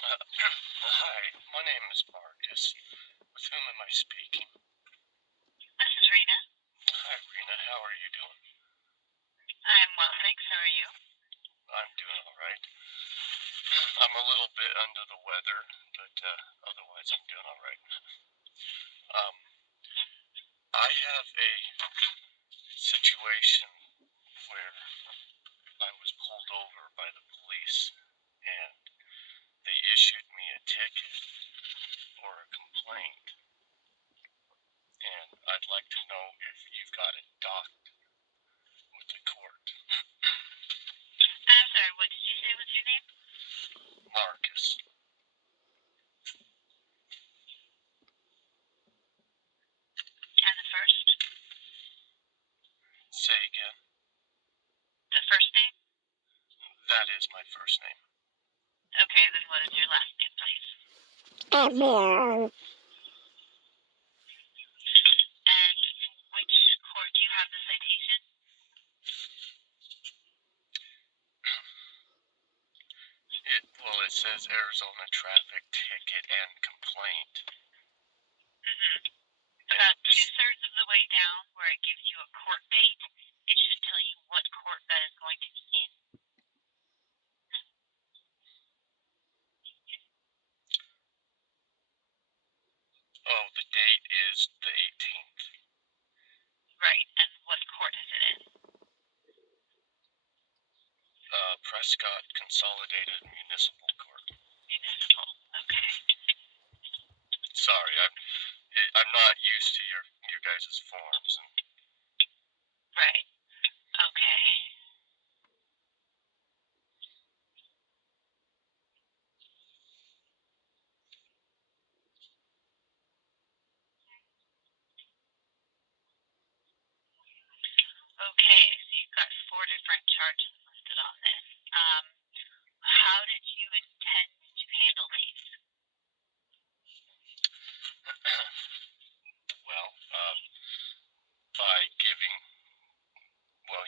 Hi, my name is Marcus. With whom am I speaking? This is Rena. Hi, Rena. How are you doing? I'm well, thanks. How are you? I'm doing all right. I'm a little bit under the weather, but otherwise I'm doing all right. Um, I have a situation where I was pulled over by the police, and they issued me a ticket or a complaint, and I'd like to know if you've got it docked with the court. I'm sorry, what did you say was your name? Marcus. And the first? Say again. The first name? That is my first name. Okay, then what is your last name, please? And which court do you have the citation? It says Arizona traffic ticket and complaint. About 2/3 of the way down, where it gives you a court date, it should tell you what court that is going to be in. Oh, the date is the 18th. Right, and what court is it in? Prescott Consolidated Municipal Court. Municipal, okay. Sorry, I'm not used to your guys' forms. Right, okay. Okay, so you've got 4 different charges listed on this. How did you intend to handle these? Well, by giving. Well,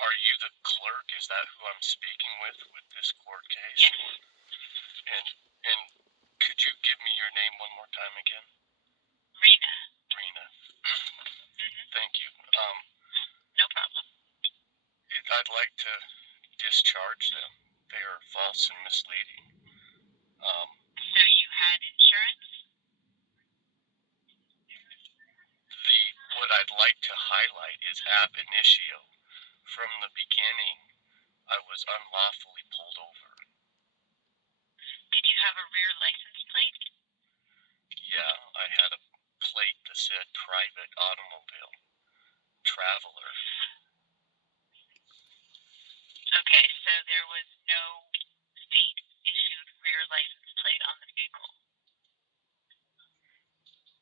are you the clerk? Is that who I'm speaking with this court case? Yes. And could you give me your name one more time again? Rena. Rena. Thank you. No problem. I'd like to discharge them. They are false and misleading. So you had insurance? What I'd like to highlight is ab initio. From the beginning, I was unlawfully pulled over. Did you have a rear license plate? Yeah, I had a plate that said private automobile, traveler. Okay, so there was no state-issued rear license plate on the vehicle.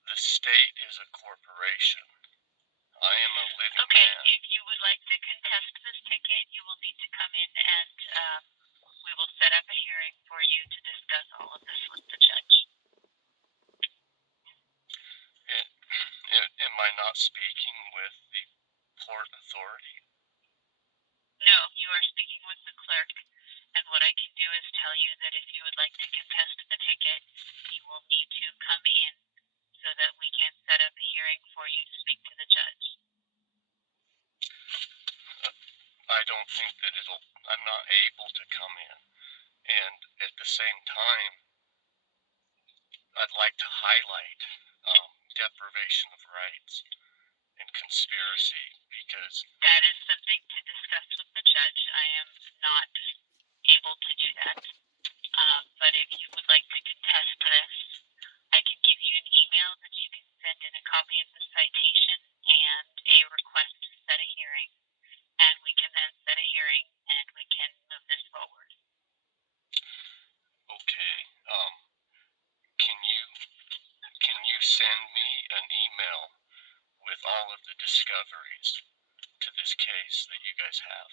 The state is a corporation. I am a living man. If you would like to contest this ticket, you will need to come in and we will set up a hearing for you to discuss all of this with the judge. Am I not speaking with the Port Authority? No, you are speaking with the clerk, and what I can do is tell you that if you would like to contest the ticket, you will need to come in so that we can set up a hearing for you to speak to the judge. I don't think that I'm not able to come in. And at the same time, I'd like to highlight deprivation of rights and conspiracy because that is something to discuss with the judge. I am not able to do that. But if you would like to contest this, I can give you an email that you can send in a copy of the citation and a request to set a hearing, and we can then set a hearing and we can move this forward. Okay. Can you send me an email with all of the discoveries to this case that you guys have?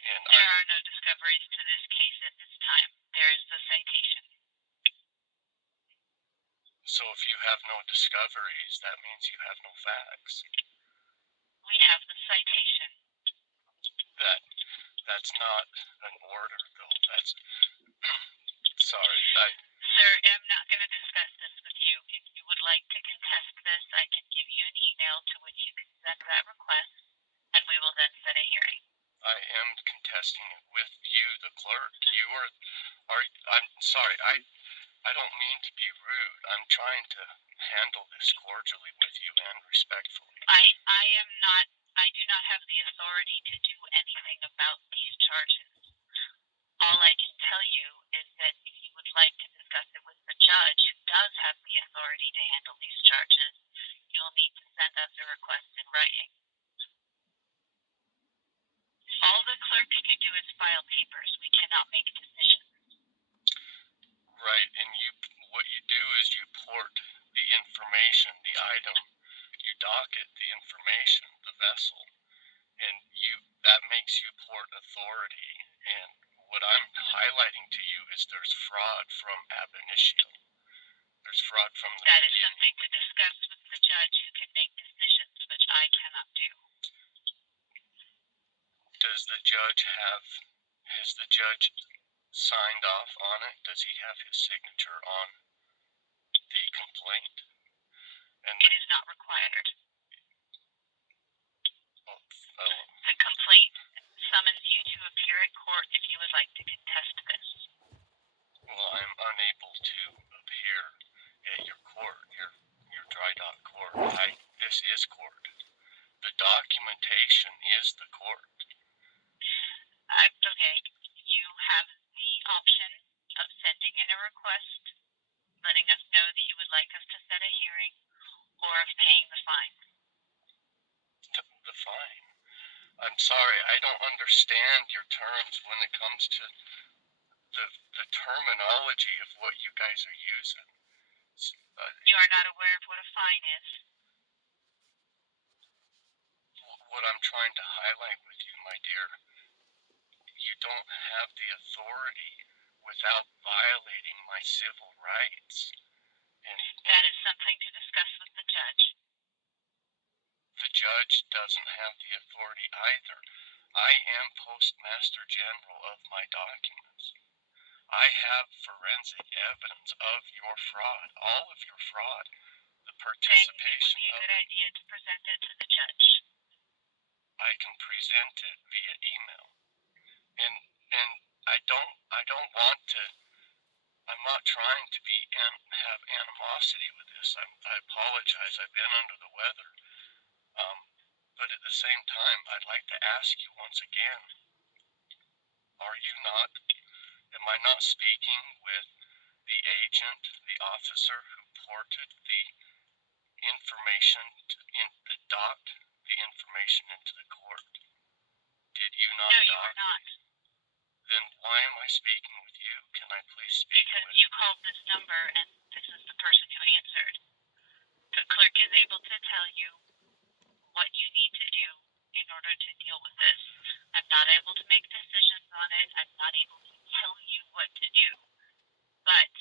There are no discoveries to this case at this time. There is the citation. So if you have no discoveries, that means you have no facts. We have the citation. That's not an order, though. That's sorry. Sir, I'm not going to discuss this with you. If you would like to contest this, I can give you an email to which you can send that request, and we will then set a hearing. I am contesting it with you, the clerk. I'm sorry, I don't mean to be rude. I'm trying to handle this cordially with you and respectfully. I do not have the authority to do anything about these charges. All I can tell you is that if you would like to discuss it with the judge who does have the authority to handle these charges, you will need to send us a request in writing. All the clerk can do is file papers. We cannot make decisions. Right, and what you do is you port the information, the item, you docket the information, the vessel, and that makes you port authority. And what I'm highlighting to you is there's fraud from ab initio. There's fraud from the That is something to discuss with the judge who can make decisions, which I cannot do. Has the judge signed off on it? Does he have his signature on the complaint? And it is not required. Oh. The complaint summons you to appear at court if you would like to contest this. Well, I'm unable to appear at your court, your dry dock court. This is court. The documentation is the court. Okay. You have the option of sending in a request, letting us know that you would like us to set a hearing, or of paying the fine. The fine? I'm sorry, I don't understand your terms when it comes to the terminology of what you guys are using. You are not aware of what a fine is? What I'm trying to highlight with you, my dear, you don't have the authority without violating my civil rights. And that is something to discuss with the judge. The judge doesn't have the authority either. I am Postmaster General of my documents. I have forensic evidence of your fraud, all of your fraud, the participation of... Then it would be a good idea to present it to the judge. I can present it via email. And I don't want to, I'm not trying to have animosity with this. I apologize, I've been under the weather. But at the same time, I'd like to ask you once again, am I not speaking with the agent, the officer who ported the information, docked the information into the court? Did you not dock? No, you were not. Then why am I speaking with you? Can I please speak because with you called this number and this is the person who answered. The clerk is able to tell you what you need to do in order to deal with this. I'm not able to make decisions on it. I'm not able to tell you what to do. But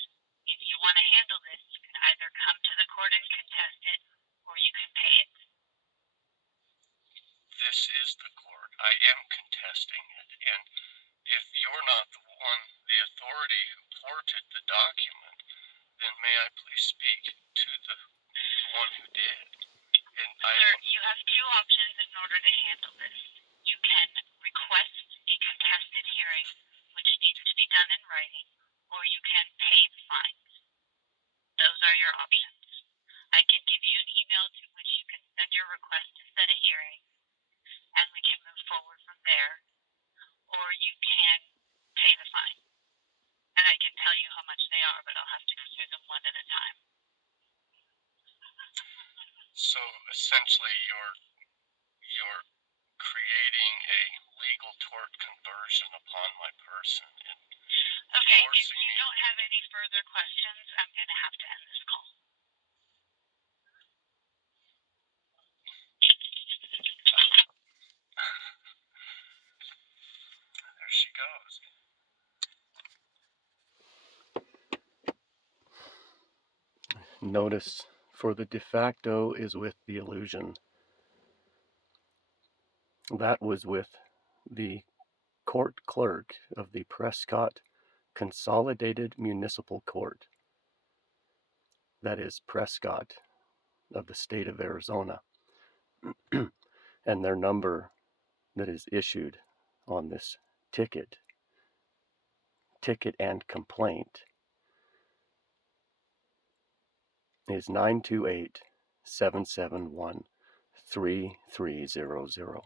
if you want to handle this, you can either come to the court and contest it, or you can pay it. This is the court. I am contesting it. And if you're not the authority who ported the document, then may I please speak to the one who did? Sir, you have two options in order to handle this. You can request a contested hearing, which needs to be done in writing, or you can pay the fines. Those are your options. I can give you an email to which you can send your request to set a hearing, and we can move forward from there, or you can pay the fine. And I can tell you how much they are, but I'll have to go through them one at a time. So essentially you're creating a legal tort conversion upon my person. And okay, if you don't have any further questions, I'm going to have to end this call. There she goes. Notice for the de facto is with the illusion. That was with the court clerk of the Prescott Consolidated Municipal Court. That is Prescott of the state of Arizona. And their number that is issued on this ticket and complaint is 928-771-3300.